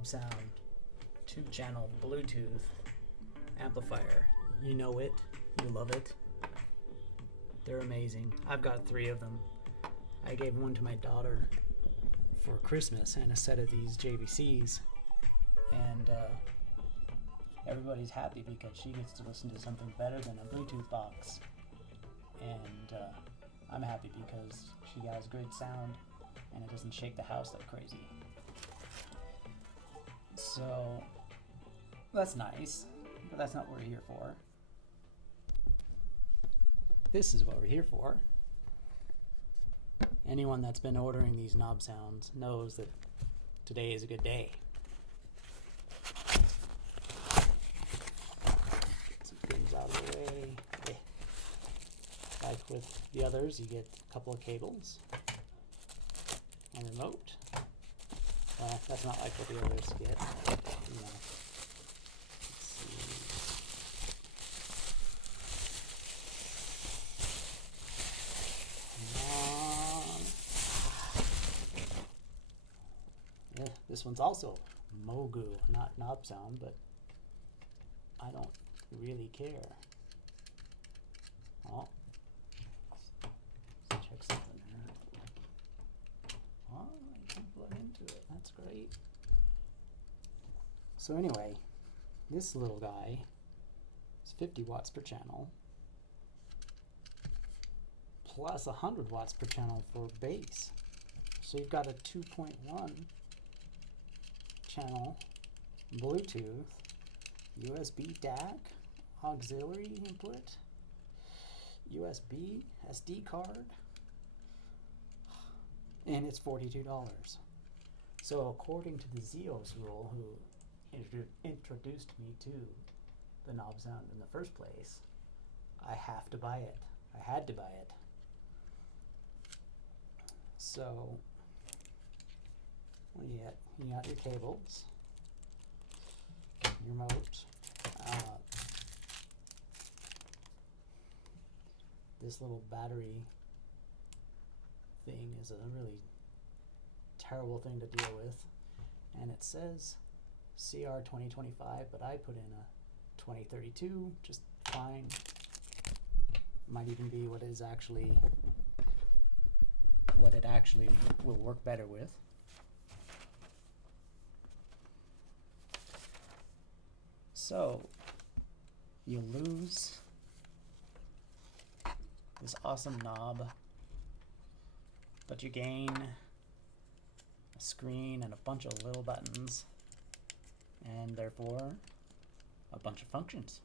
Nobsound 2-channel Bluetooth amplifier. You know it, you love it. They're amazing. I've got 3 of them. I gave one to my daughter for Christmas and a set of these JVCs, and everybody's happy because she gets to listen to something better than a Bluetooth box, and I'm happy because she has great sound and it doesn't shake the house like crazy. So that's nice, but that's not what we're here for. This is what we're here for. Anyone that's been ordering these Nobsounds knows that today is a good day. Get some things out of the way. Like with the others, you get a couple of cables and a remote. Well, that's not like what the others get. You know. This one's also Mogu, not Nobsound, but I don't really care. Oh, let's check something here. Oh, I can plug into it. That's great. So anyway, this little guy is 50 watts per channel, plus 100 watts per channel for bass. So you've got a 2.1 channel Bluetooth, USB DAC, auxiliary input, USB SD card, and it's $42. So according to the Zeos rule, who introduced me to the Nobsound in the first place, I have to buy it. I had to buy it. So you got your cables, your remote. This little battery thing is a really terrible thing to deal with, and it says CR 2025, but I put in a 2032, just fine. Might even be what it actually will work better with. So you lose this awesome knob, but you gain a screen and a bunch of little buttons, and therefore a bunch of functions.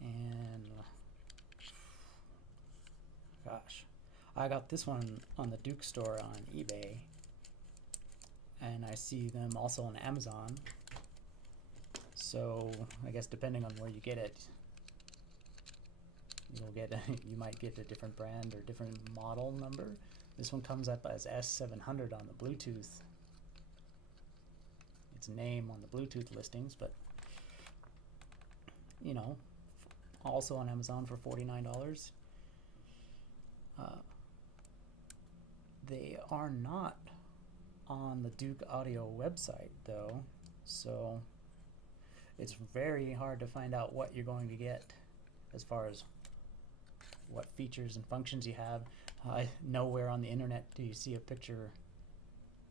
And gosh, I got this one on the Douk store on eBay, and I see them also on Amazon. So I guess depending on where you get it, you might get a different brand or different model number. This one comes up as S700 on the Bluetooth. Its name on the Bluetooth listings, but you know, also on Amazon for $49. They are not on the Douk Audio website though, so it's very hard to find out what you're going to get as far as what features and functions you have. Nowhere on the internet do you see a picture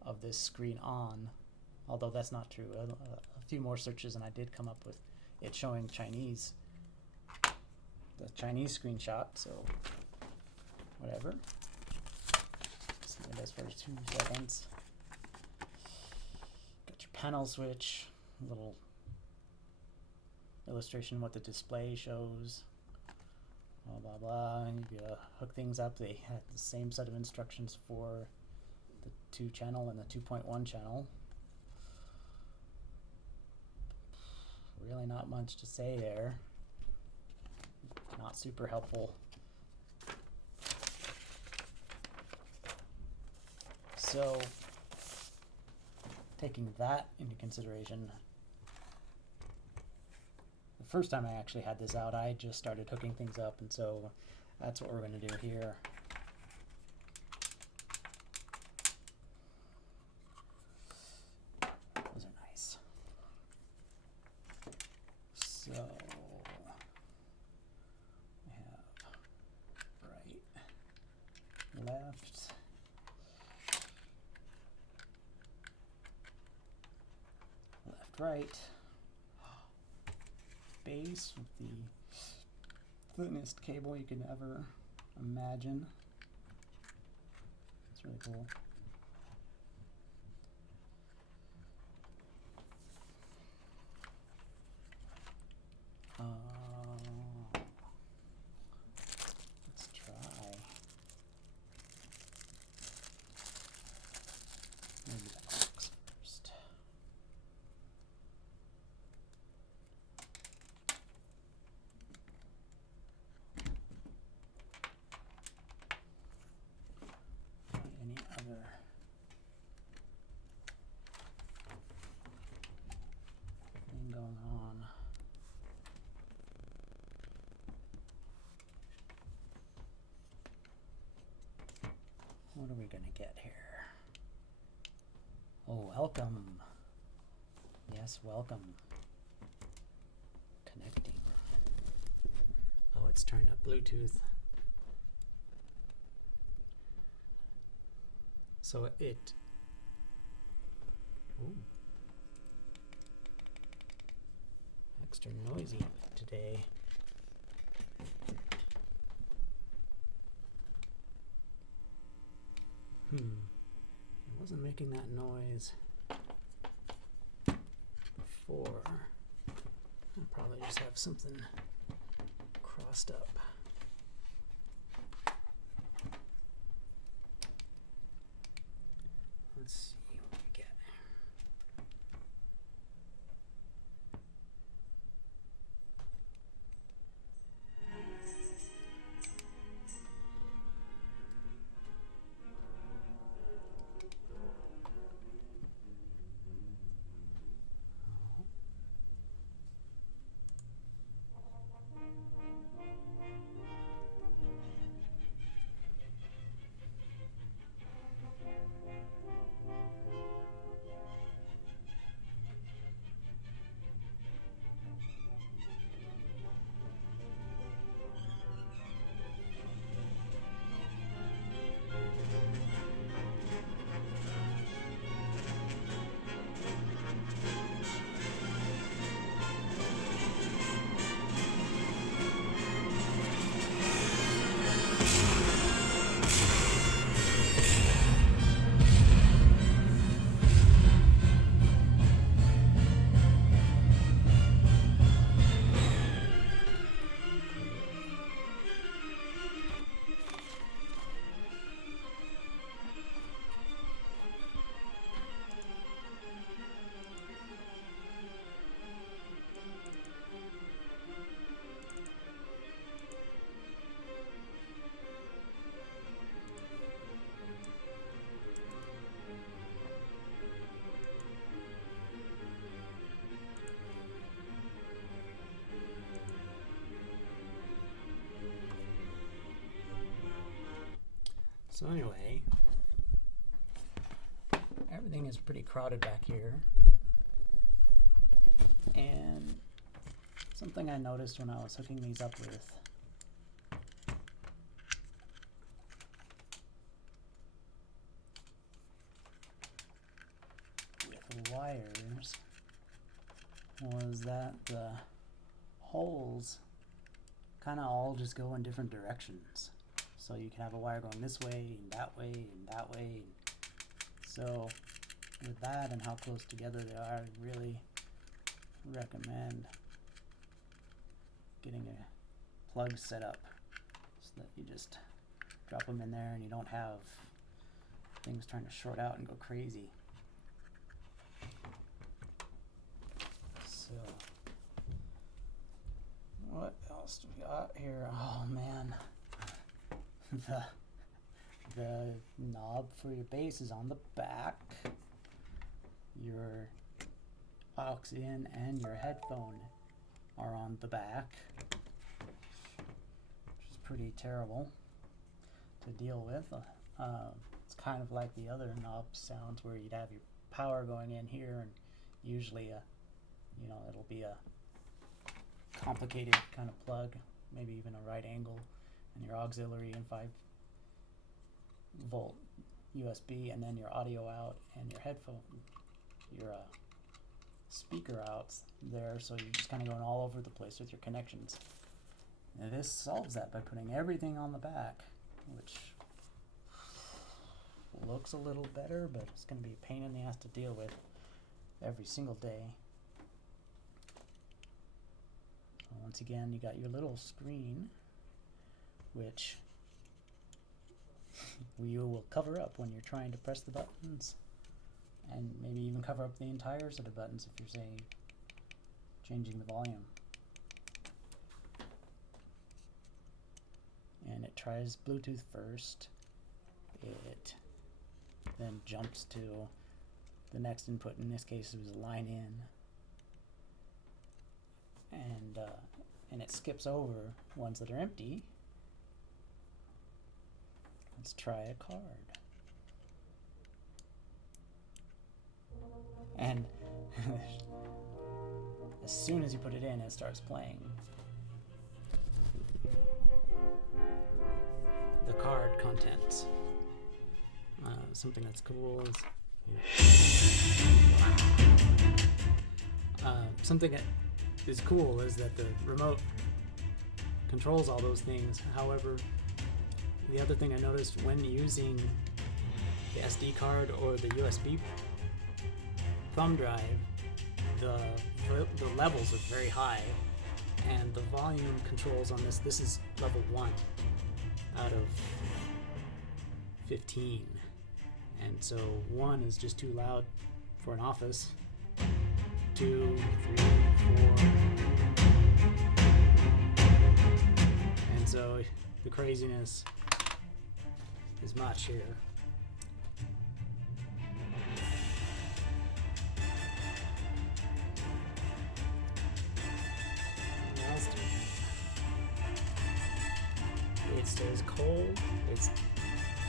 of this screen on, although that's not true. A few more searches and I did come up with it showing Chinese, the Chinese screenshot, so whatever. See what it does for 2 seconds. Got your panel switch, little illustration what the display shows, blah blah blah. And you hook things up. They had the same set of instructions for the 2-channel and the 2.1 channel. Really not much to say there. Not super helpful. So taking that into consideration, the first time I actually had this out, I just started hooking things up, and so that's what we're going to do here. right. Bass with the thinnest cable you could ever imagine. It's really cool. Let's try maybe the AUX first. Any other thing going on? What are we going to get here? Oh, welcome. Yes, welcome. Connecting. Oh, it's turned up Bluetooth. So it... Ooh. Extra noisy today. It wasn't making that noise before. I'll probably just have something crossed up. Let's see what we get. So anyway, everything is pretty crowded back here. And something I noticed when I was hooking these up with wires was that the holes kind of all just go in different directions. So you can have a wire going this way and that way and that way. So with that and how close together they are, I really recommend getting a plug set up so that you just drop them in there and you don't have things trying to short out and go crazy. So what else do we got here? Oh man. The knob for your bass is on the back. Your AUX in and your headphone are on the back, which is pretty terrible to deal with. It's kind of like the other Nobsounds where you'd have your power going in here, and usually it'll be a complicated kind of plug, maybe even a right angle, and your auxiliary and 5-volt USB, and then your audio out and your headphone, your speaker outs there, so you're just kind of going all over the place with your connections. And this solves that by putting everything on the back, which looks a little better, but it's going to be a pain in the ass to deal with every single day. Once again, you got your little screen, which you will cover up when you're trying to press the buttons, and maybe even cover up the entire set of buttons if you're, say, changing the volume. And it tries Bluetooth first. It then jumps to the next input. In this case, it was a line in. And it skips over ones that are empty. Let's try a card. And as soon as you put it in, it starts playing. The card contents. Something that's cool is something that is cool is that the remote controls all those things. However, the other thing I noticed when using the SD card or the USB thumb drive, the levels are very high, and the volume controls on this is level 1 out of 15, and so 1 is just too loud for an office. 2, 3, 4, and so the craziness is much here. What else do we have? It stays cold. It's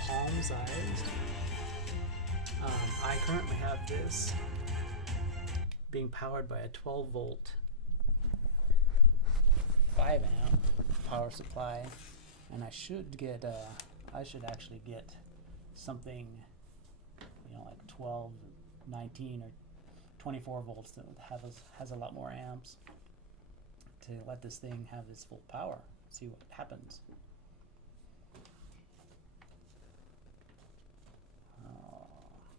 palm-sized. I currently have this being powered by a 12 volt 5 amp power supply, and I should actually get something, like 12, 19, or 24 volts that has a lot more amps to let this thing have its full power. See what happens.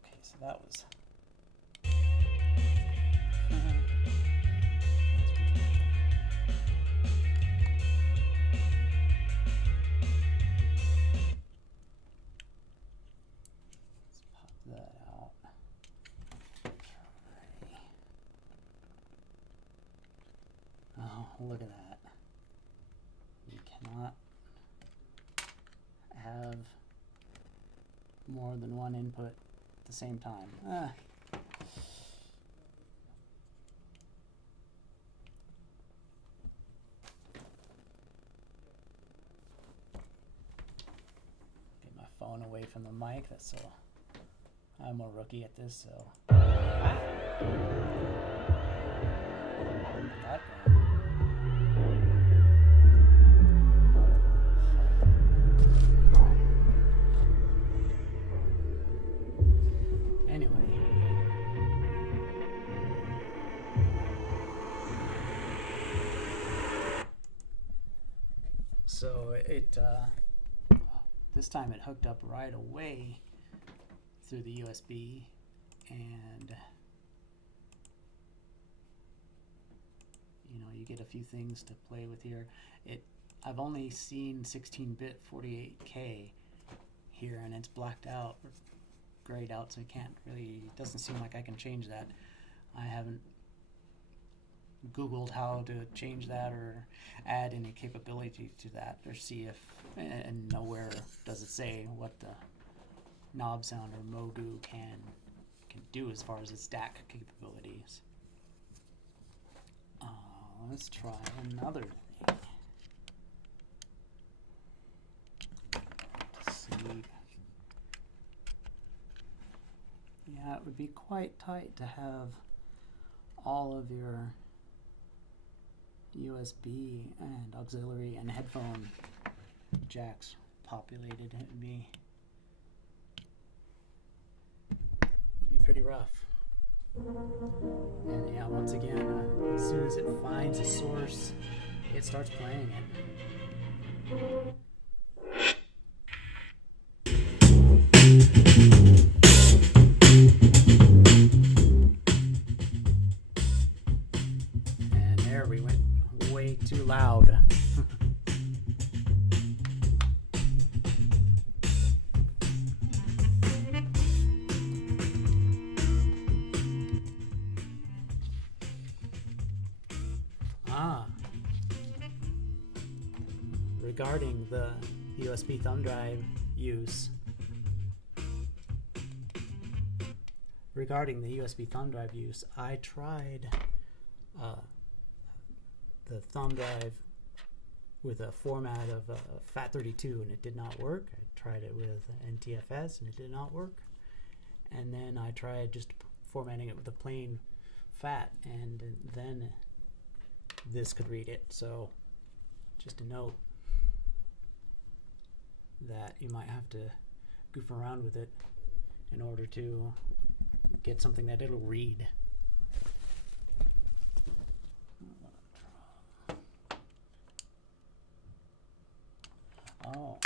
Okay, so that was. Look at that. You cannot have more than one input at the same time. Get my phone away from the mic. That's so. I'm a rookie at this, so. That So this time it hooked up right away through the USB, and you get a few things to play with here. I've only seen 16-bit 48K here, and it's blacked out, or grayed out, so it doesn't seem like I can change that. I haven't Googled how to change that or add any capability to that, or see if, and nowhere does it say what the Nobsound or Mogu can do as far as its DAC capabilities. Let's try another thing to see. Yeah, it would be quite tight to have all of your USB and auxiliary and headphone jacks populated. It'd be pretty rough. And yeah, once again, as soon as it finds a source, it starts playing it. And there we went way too loud. Regarding the USB thumb drive use, I tried the thumb drive with a format of FAT32 and it did not work. I tried it with NTFS and it did not work. And then I tried just formatting it with a plain FAT, and then this could read it. So just a note that you might have to goof around with it in order to get something that it'll read. Oh.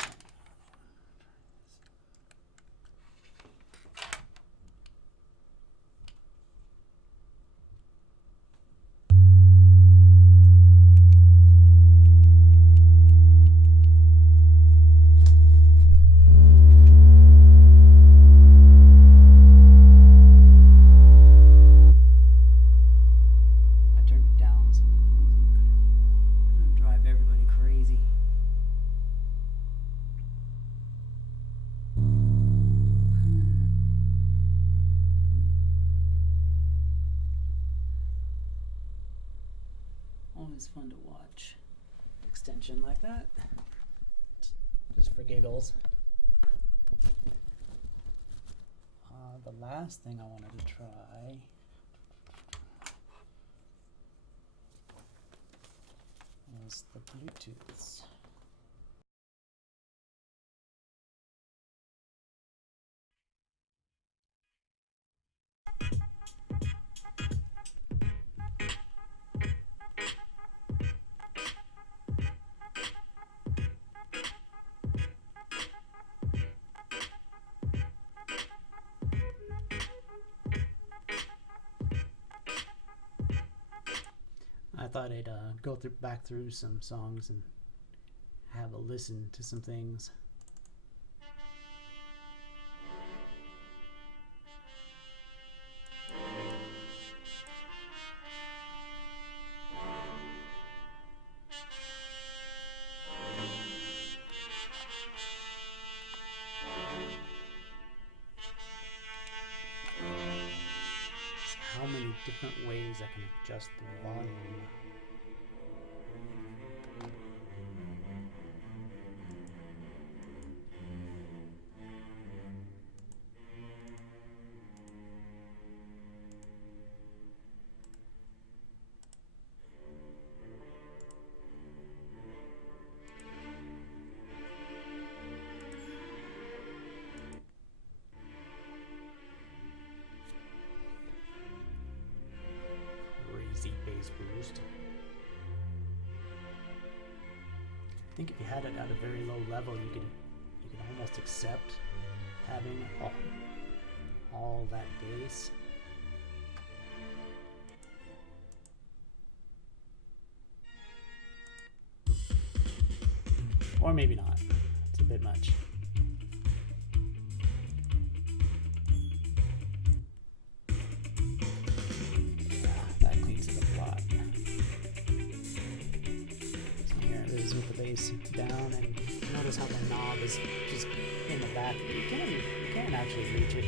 Always fun to watch extension like that, just for giggles. The last thing I wanted to try was the Bluetooths. I thought I'd go back through some songs and have a listen to some things. How many different ways I can adjust the volume. Crazy bass boost. I think if you had it at a very low level, you could almost accept having all that bass. Or maybe not. It's a bit much. Yeah, that cleans it up a lot. So here it is with the bass down, and notice how the knob is just in the back. You can actually reach it.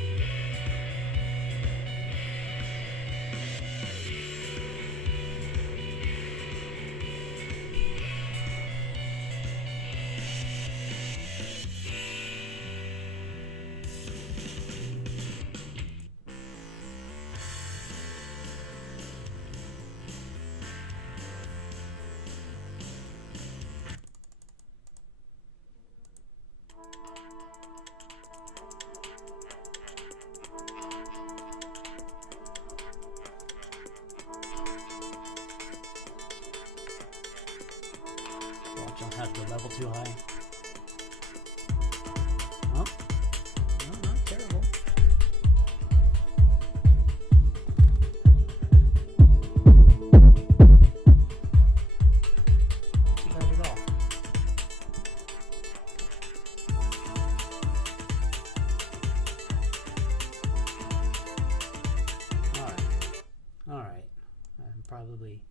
have the level too high. Oh, no, not terrible. Too bad at all. All right. I'm probably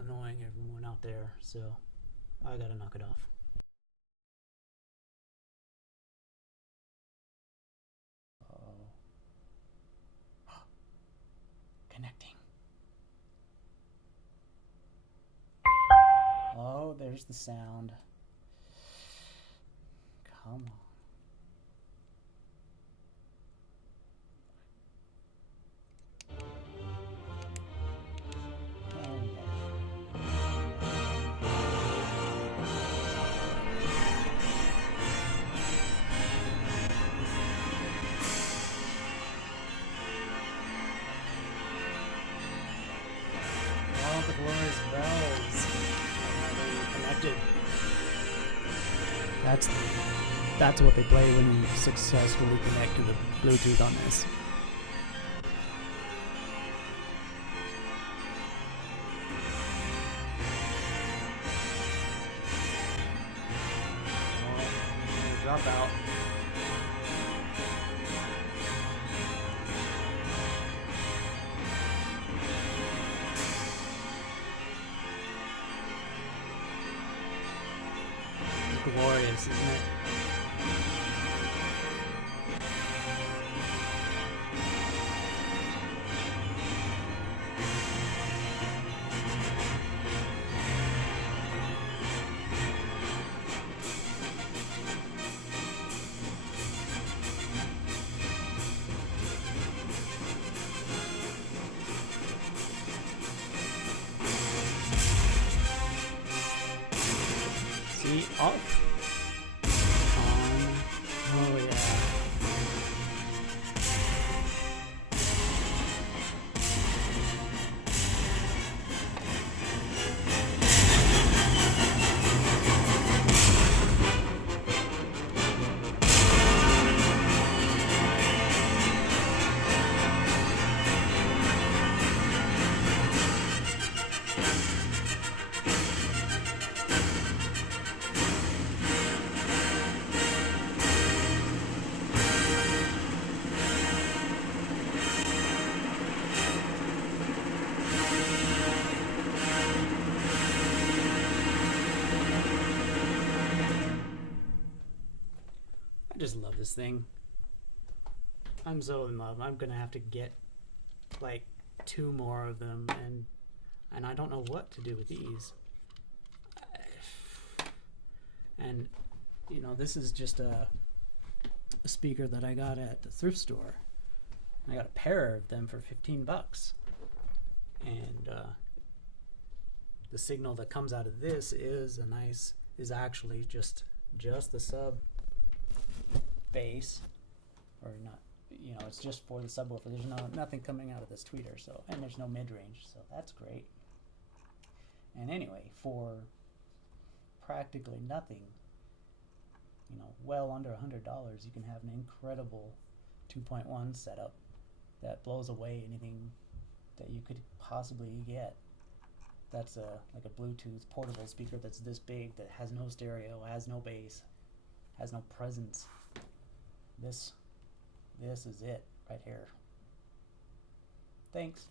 annoying everyone out there, so I gotta knock it off. Connecting. Oh, there's the sound. Come on. The glorious bells. Connected. That's what they play when you successfully connect to the Bluetooth on this. Oh, drop out. Glorious, isn't it? See, off. Oh yeah. I just love this thing. I'm so in love. I'm gonna have to get like 2 more of them, and I don't know what to do with these. And you know, this is just a speaker that I got at the thrift store. I got a pair of them for $15, and the signal that comes out of this is actually just the sub bass, or not, you know, it's just for the subwoofer. There's nothing coming out of this tweeter, so, and there's no mid-range, so that's great. And anyway, for practically nothing, you know, well under $100, you can have an incredible 2.1 setup that blows away anything that you could possibly get. That's like a Bluetooth portable speaker that's this big, that has no stereo, has no bass, has no presence. This is it right here. Thanks.